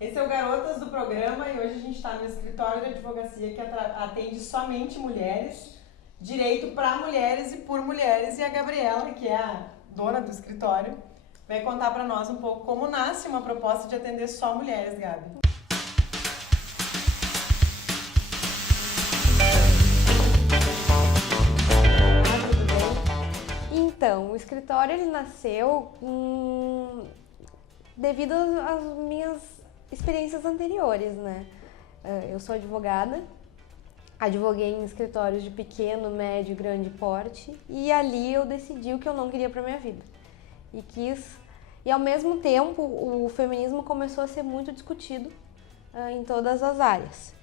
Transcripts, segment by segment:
Esse é o Garotas do Programa e hoje a gente está no escritório de advocacia que atende somente mulheres, direito para mulheres e por mulheres. E a Gabriela, que é a dona do escritório, vai contar para nós um pouco como nasce uma proposta de atender só mulheres, Gabi. Então, o escritório ele nasceu devido às minhas experiências anteriores, né? Eu sou advogada, advoguei em escritórios de pequeno, médio, grande porte e ali eu decidi o que eu não queria para minha vida. E ao mesmo tempo o feminismo começou a ser muito discutido em todas as áreas.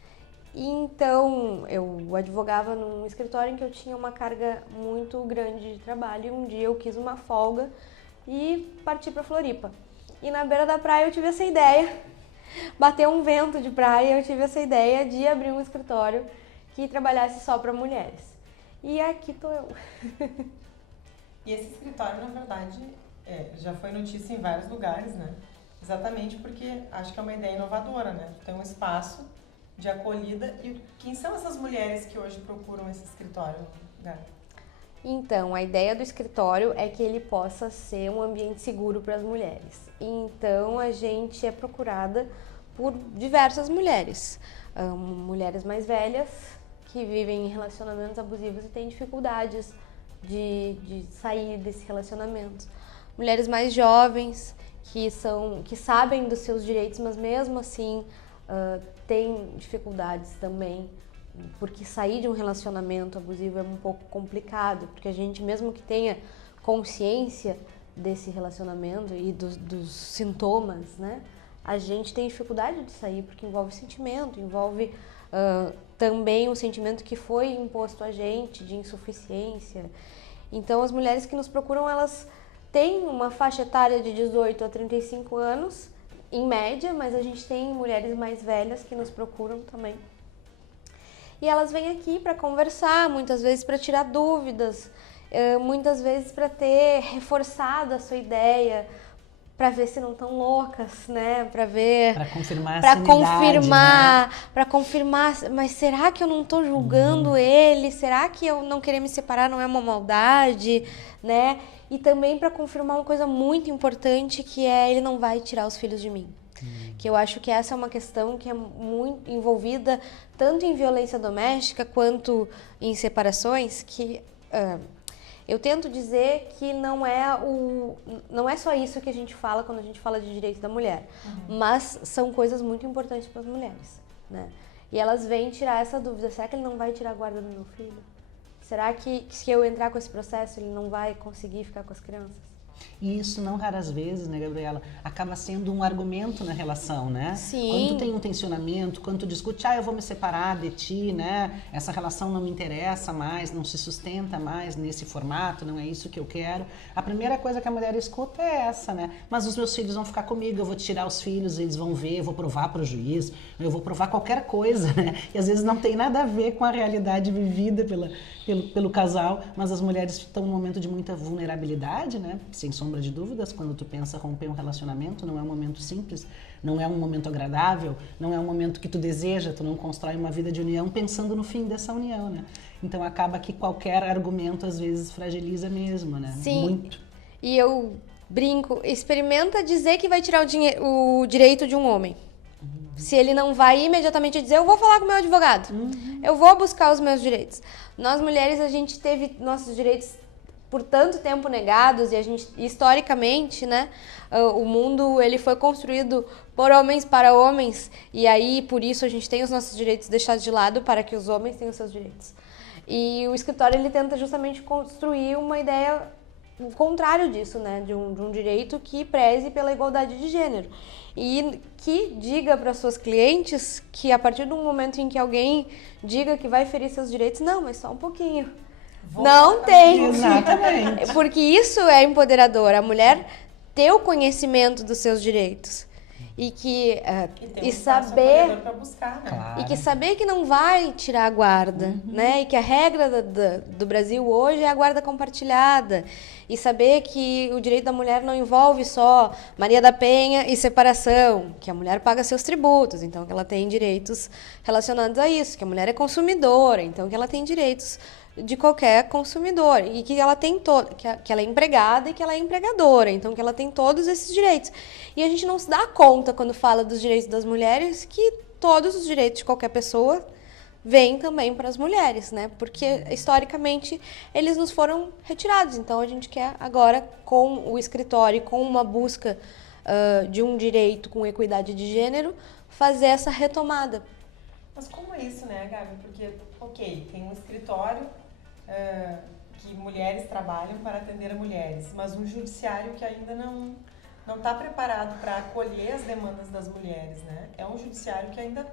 E então eu advogava num escritório em que eu tinha uma carga muito grande de trabalho e um dia eu quis uma folga e parti para Floripa. E na beira da praia eu tive essa ideia, bateu um vento de praia e eu tive essa ideia de abrir um escritório que trabalhasse só para mulheres. E aqui tô eu. E esse escritório, na verdade, já foi notícia em vários lugares, né? Exatamente porque acho que é uma ideia inovadora, né? Tem um espaço de acolhida. E quem são essas mulheres que hoje procuram esse escritório, Gabi? Então, a ideia do escritório é que ele possa ser um ambiente seguro para as mulheres. Então, a gente é procurada por diversas mulheres. Mulheres mais velhas que vivem em relacionamentos abusivos e têm dificuldades de sair desse relacionamento. Mulheres mais jovens que sabem dos seus direitos, mas mesmo assim têm dificuldades também, porque sair de um relacionamento abusivo é um pouco complicado, porque a gente, mesmo que tenha consciência desse relacionamento e dos sintomas, né, a gente tem dificuldade de sair, porque envolve sentimento, envolve também o sentimento que foi imposto a gente de insuficiência. Então, as mulheres que nos procuram, elas têm uma faixa etária de 18 a 35 anos, em média, mas a gente tem mulheres mais velhas que nos procuram também. E elas vêm aqui para conversar, muitas vezes para tirar dúvidas, muitas vezes para ter reforçado a sua ideia, para ver se não estão loucas, né? Para confirmar a sanidade, para confirmar, mas será que eu não estou julgando ele? Será que eu não querer me separar não é uma maldade, né? E também para confirmar uma coisa muito importante, que é ele não vai tirar os filhos de mim. Que eu acho que essa é uma questão que é muito envolvida tanto em violência doméstica quanto em separações, que eu tento dizer que não é só isso que a gente fala quando a gente fala de direitos da mulher, mas são coisas muito importantes para as mulheres, né? E elas vêm tirar essa dúvida: será que ele não vai tirar a guarda do meu filho? Será que se eu entrar com esse processo ele não vai conseguir ficar com as crianças? E isso, não raras vezes, né, Gabriela, acaba sendo um argumento na relação, né? Sim. Quando tu tem um tensionamento, quando tu discute, eu vou me separar de ti, né? Essa relação não me interessa mais, não se sustenta mais nesse formato, não é isso que eu quero. A primeira coisa que a mulher escuta é essa, né? Mas os meus filhos vão ficar comigo, eu vou tirar os filhos, eles vão ver, eu vou provar para o juiz, eu vou provar qualquer coisa, né? E às vezes não tem nada a ver com a realidade vivida pelo casal, mas as mulheres estão num momento de muita vulnerabilidade, né? Sem sombra de dúvidas, quando tu pensa romper um relacionamento, não é um momento simples, não é um momento agradável, não é um momento que tu deseja, tu não constrói uma vida de união pensando no fim dessa união, né? Então acaba que qualquer argumento às vezes fragiliza mesmo, né? Sim. Muito. E eu brinco, experimenta dizer que vai tirar o direito de um homem. Se ele não vai imediatamente dizer, eu vou falar com o meu advogado, eu vou buscar os meus direitos. Nós mulheres, a gente teve nossos direitos por tanto tempo negados, e a gente, historicamente, né, o mundo ele foi construído por homens para homens, e aí por isso a gente tem os nossos direitos deixados de lado para que os homens tenham os seus direitos. E o escritório ele tenta justamente construir uma ideia o contrário disso, né, de um direito que preze pela igualdade de gênero e que diga para suas clientes que a partir do momento em que alguém diga que vai ferir seus direitos, não, mas só um pouquinho. Não tem. Exatamente. Porque isso é empoderador, a mulher ter o conhecimento dos seus direitos. e que E tem um e espaço saber acolhedor pra buscar, né? Claro. e que saber que não vai tirar a guarda, né? E que a regra do Brasil hoje é a guarda compartilhada. E saber que o direito da mulher não envolve só Maria da Penha e separação, que a mulher paga seus tributos, então que ela tem direitos relacionados a isso, que a mulher é consumidora, então que ela tem direitos de qualquer consumidor e que ela tem que ela é empregada e que ela é empregadora, então que ela tem todos esses direitos. E a gente não se dá conta quando fala dos direitos das mulheres que todos os direitos de qualquer pessoa vêm também para as mulheres, né? Porque historicamente eles nos foram retirados. Então a gente quer agora, com o escritório, com uma busca de um direito com equidade de gênero, fazer essa retomada. Mas como é isso, né, Gabi? Porque, ok, tem um escritório que mulheres trabalham para atender a mulheres, mas um judiciário que ainda não está preparado para acolher as demandas das mulheres, né? É um judiciário que ainda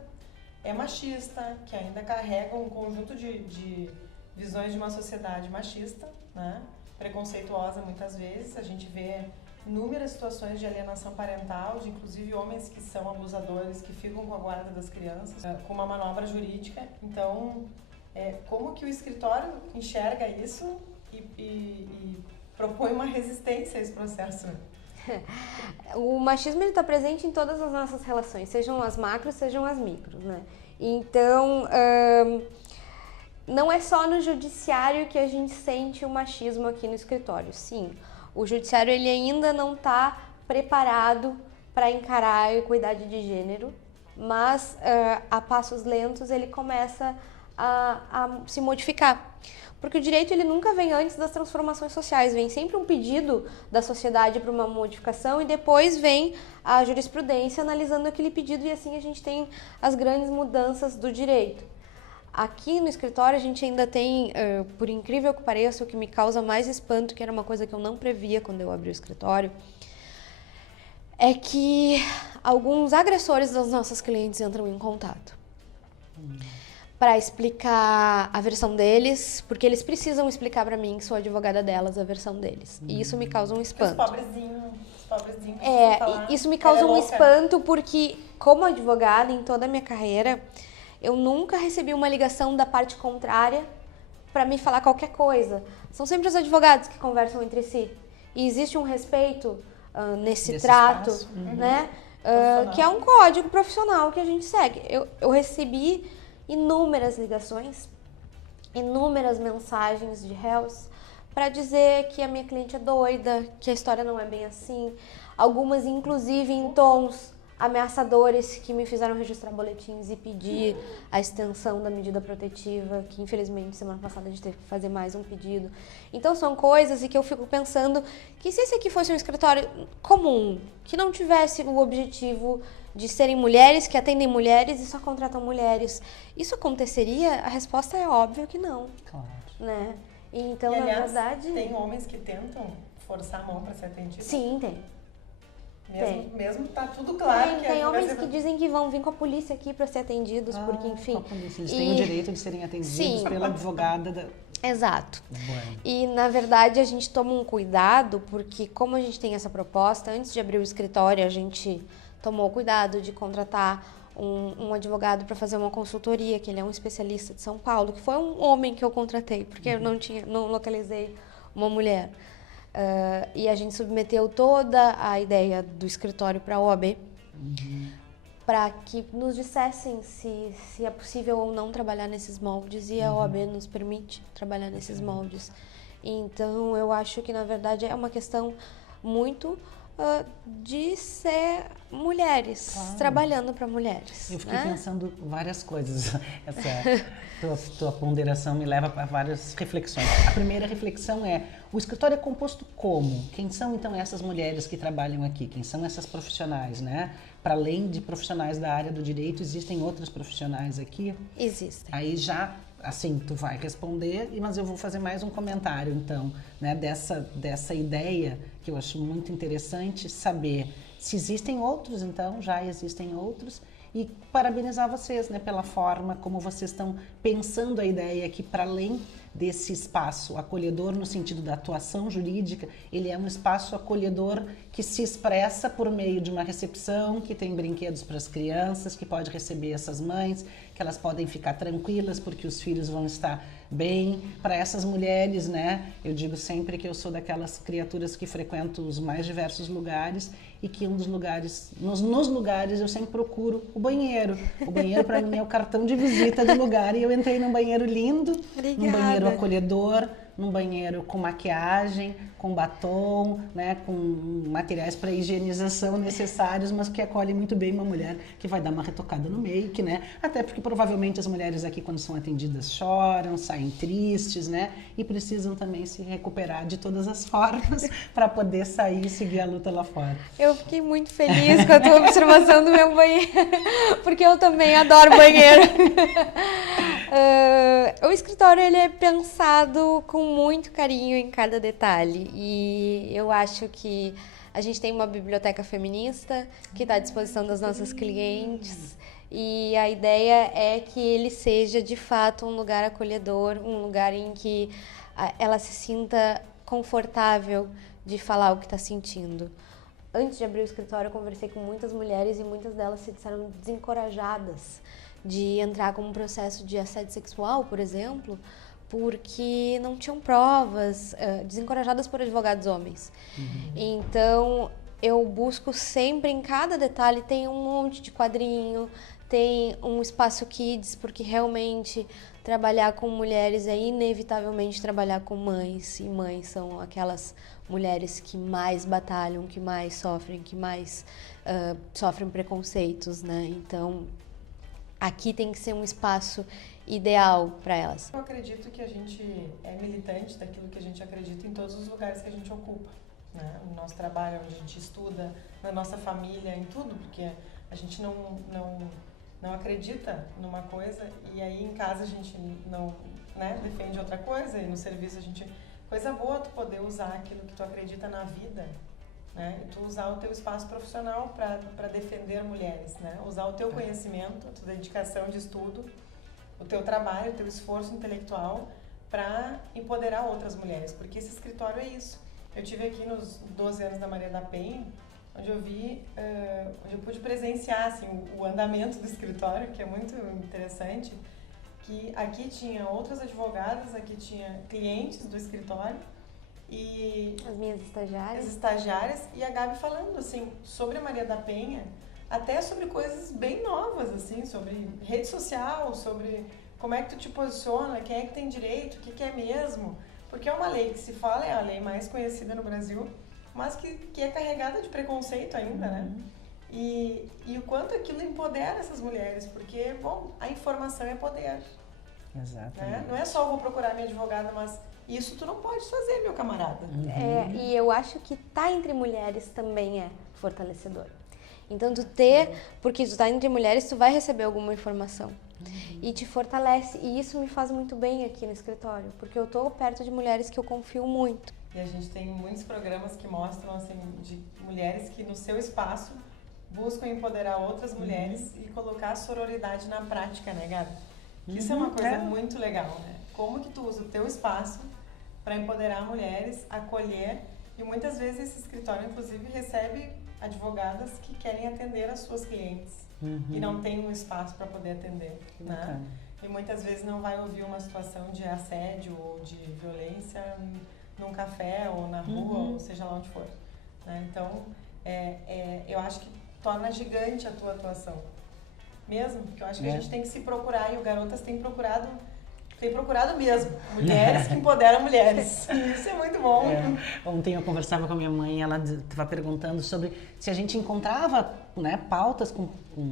é machista, que ainda carrega um conjunto de visões de uma sociedade machista, né? Preconceituosa muitas vezes. A gente vê inúmeras situações de alienação parental, de inclusive homens que são abusadores, que ficam com a guarda das crianças, com uma manobra jurídica. Então, como que o escritório enxerga isso e propõe uma resistência a esse processo? O machismo está presente em todas as nossas relações, sejam as macros, sejam as micros, né? Então, não é só no judiciário que a gente sente o machismo aqui no escritório. Sim, o judiciário ele ainda não está preparado para encarar a equidade de gênero, mas a passos lentos ele começa a se modificar. Porque o direito ele nunca vem antes das transformações sociais, vem sempre um pedido da sociedade para uma modificação e depois vem a jurisprudência analisando aquele pedido e assim a gente tem as grandes mudanças do direito. Aqui no escritório a gente ainda tem, por incrível que pareça, o que me causa mais espanto, que era uma coisa que eu não previa quando eu abri o escritório, é que alguns agressores das nossas clientes entram em contato para explicar a versão deles, porque eles precisam explicar para mim, que sou advogada delas, a versão deles. E isso me causa um espanto. Os pobrezinhos Isso me causa um espanto porque, como advogada, em toda a minha carreira, eu nunca recebi uma ligação da parte contrária para me falar qualquer coisa. São sempre os advogados que conversam entre si. E existe um respeito nesse trato, né? Que é um código profissional que a gente segue. Eu recebi inúmeras ligações, inúmeras mensagens de réus para dizer que a minha cliente é doida, que a história não é bem assim. Algumas, inclusive, em tons ameaçadores que me fizeram registrar boletins e pedir a extensão da medida protetiva, que infelizmente semana passada a gente teve que fazer mais um pedido. Então são coisas e que eu fico pensando que se esse aqui fosse um escritório comum, que não tivesse o objetivo de serem mulheres que atendem mulheres e só contratam mulheres, isso aconteceria? A resposta é óbvio que não. Claro. Né? Então, e, aliás, na verdade... tem homens que tentam forçar a mão para ser atendido? Sim, tem. Mesmo tá tudo claro que tem homens que dizem que vão vir com a polícia aqui para ser atendidos, porque enfim... Eles têm o direito de serem atendidos pela advogada Exato. Bueno. E, na verdade, a gente toma um cuidado, porque como a gente tem essa proposta, antes de abrir o escritório, a gente tomou cuidado de contratar um advogado para fazer uma consultoria, que ele é um especialista de São Paulo, que foi um homem que eu contratei, porque eu não localizei uma mulher. E a gente submeteu toda a ideia do escritório para a OAB, para que nos dissessem se é possível ou não trabalhar nesses moldes, e a OAB nos permite trabalhar nesses moldes. Então, eu acho que, na verdade, é uma questão muito de ser mulheres, trabalhando para mulheres. Eu fiquei pensando várias coisas. Essa tua ponderação me leva para várias reflexões. A primeira reflexão é, o escritório é composto como? Quem são, então, essas mulheres que trabalham aqui? Quem são essas profissionais, né? Para além de profissionais da área do direito, existem outros profissionais aqui? Existem. Aí já, assim, tu vai responder, mas eu vou fazer mais um comentário, então, né? Dessa ideia que eu acho muito interessante saber se existem outros, então, já existem outros. E parabenizar vocês, né, pela forma como vocês estão pensando a ideia que, para além desse espaço acolhedor no sentido da atuação jurídica, ele é um espaço acolhedor que se expressa por meio de uma recepção, que tem brinquedos para as crianças, que pode receber essas mães, que elas podem ficar tranquilas porque os filhos vão estar bem. Para essas mulheres, né, eu digo sempre que eu sou daquelas criaturas que frequentam os mais diversos lugares e que um dos lugares, nos lugares eu sempre procuro o banheiro. O banheiro para mim é o cartão de visita do lugar, e eu entrei num banheiro lindo, num banheiro acolhedor, num banheiro com maquiagem, com batom, né, com materiais para higienização necessários, mas que acolhe muito bem uma mulher que vai dar uma retocada no make, né? Até porque provavelmente as mulheres aqui, quando são atendidas, choram, saem tristes, né? E precisam também se recuperar de todas as formas para poder sair e seguir a luta lá fora. Eu fiquei muito feliz com a tua observação do meu banheiro, porque eu também adoro banheiro. O escritório, ele é pensado com muito carinho em cada detalhe, e eu acho que a gente tem uma biblioteca feminista que está à disposição das nossas clientes, e a ideia é que ele seja de fato um lugar acolhedor, um lugar em que ela se sinta confortável de falar o que está sentindo. Antes de abrir o escritório, eu conversei com muitas mulheres e muitas delas se disseram desencorajadas de entrar com um processo de assédio sexual, por exemplo, porque não tinham provas, desencorajadas por advogados homens. Então, eu busco sempre, em cada detalhe, tem um monte de quadrinho, tem um espaço kids, porque realmente trabalhar com mulheres é inevitavelmente trabalhar com mães, e mães são aquelas mulheres que mais batalham, que mais sofrem, que mais sofrem preconceitos, né? Então, aqui tem que ser um espaço ideal para elas. Eu acredito que a gente é militante daquilo que a gente acredita em todos os lugares que a gente ocupa, né? No nosso trabalho, onde a gente estuda, na nossa família, em tudo, porque a gente não acredita numa coisa e aí em casa a gente não, né, defende outra coisa, e no serviço a gente... Coisa boa tu poder usar aquilo que tu acredita na vida, né? E tu usar o teu espaço profissional para defender mulheres, né? Usar o teu conhecimento, a tua dedicação de estudo, o teu trabalho, o teu esforço intelectual para empoderar outras mulheres, porque esse escritório é isso. Eu tive aqui nos 12 anos da Maria da Penha, onde eu vi, onde eu pude presenciar assim, o andamento do escritório, que é muito interessante, que aqui tinha outras advogadas, aqui tinha clientes do escritório e as minhas estagiárias. As estagiárias, e a Gabi falando assim sobre a Maria da Penha, até sobre coisas bem novas, assim, sobre rede social, sobre como é que tu te posiciona, quem é que tem direito, o que é mesmo, porque é uma lei que se fala, é a lei mais conhecida no Brasil, mas que é carregada de preconceito ainda, né? E o quanto aquilo empodera essas mulheres, porque, bom, a informação é poder. Exatamente. Né? Não é só eu vou procurar minha advogada, mas isso tu não pode fazer, meu camarada. E eu acho que tá entre mulheres também é fortalecedor. Então porque tu tá entre mulheres, tu vai receber alguma informação. E te fortalece, e isso me faz muito bem aqui no escritório, porque eu tô perto de mulheres que eu confio muito. E a gente tem muitos programas que mostram, assim, de mulheres que no seu espaço buscam empoderar outras mulheres e colocar a sororidade na prática, né, Gabi? Isso é uma coisa muito legal, né? Como que tu usa o teu espaço para empoderar mulheres, acolher, e muitas vezes esse escritório, inclusive, recebe advogadas que querem atender as suas clientes e não tem um espaço para poder atender, né? E muitas vezes não vai ouvir uma situação de assédio ou de violência num café ou na rua, ou seja lá onde for, né? Então, eu acho que torna gigante a tua atuação. Mesmo, porque eu acho que a gente tem que se procurar, e o Garotas tem procurado mesmo, mulheres que empoderam mulheres. Isso é muito bom. Ontem eu conversava com a minha mãe, ela estava perguntando sobre se a gente encontrava, né, pautas com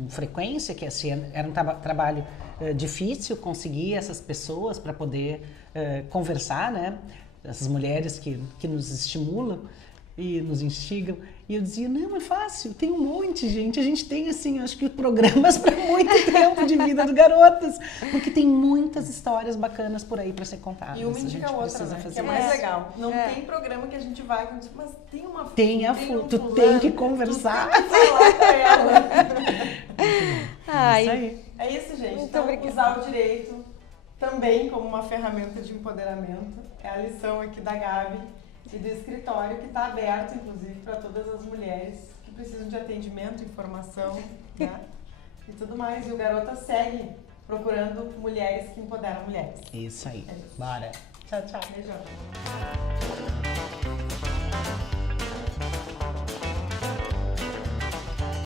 frequência, que assim, era um trabalho difícil conseguir essas pessoas para poder conversar, né? Essas mulheres que nos estimulam e nos instigam. E eu dizia, não, é fácil, tem um monte, gente. A gente tem, assim, acho que programas para muito tempo de vida do Garotas, porque tem muitas histórias bacanas por aí para ser contadas. E uma indica a outra, né? Que é mais legal. Não tem programa que a gente vai, mas tem uma... Tu tem que conversar. Tu tem que falar com ela. Ai, isso aí. É isso, gente. Muito então, obrigada. usar o direito, também como uma ferramenta de empoderamento. É a lição aqui da Gabi e do escritório, que está aberto, inclusive, para todas as mulheres que precisam de atendimento, informação, né? E tudo mais. E o Garota segue procurando mulheres que empoderam mulheres. Isso aí. É isso. Bora. Tchau, tchau. Beijão.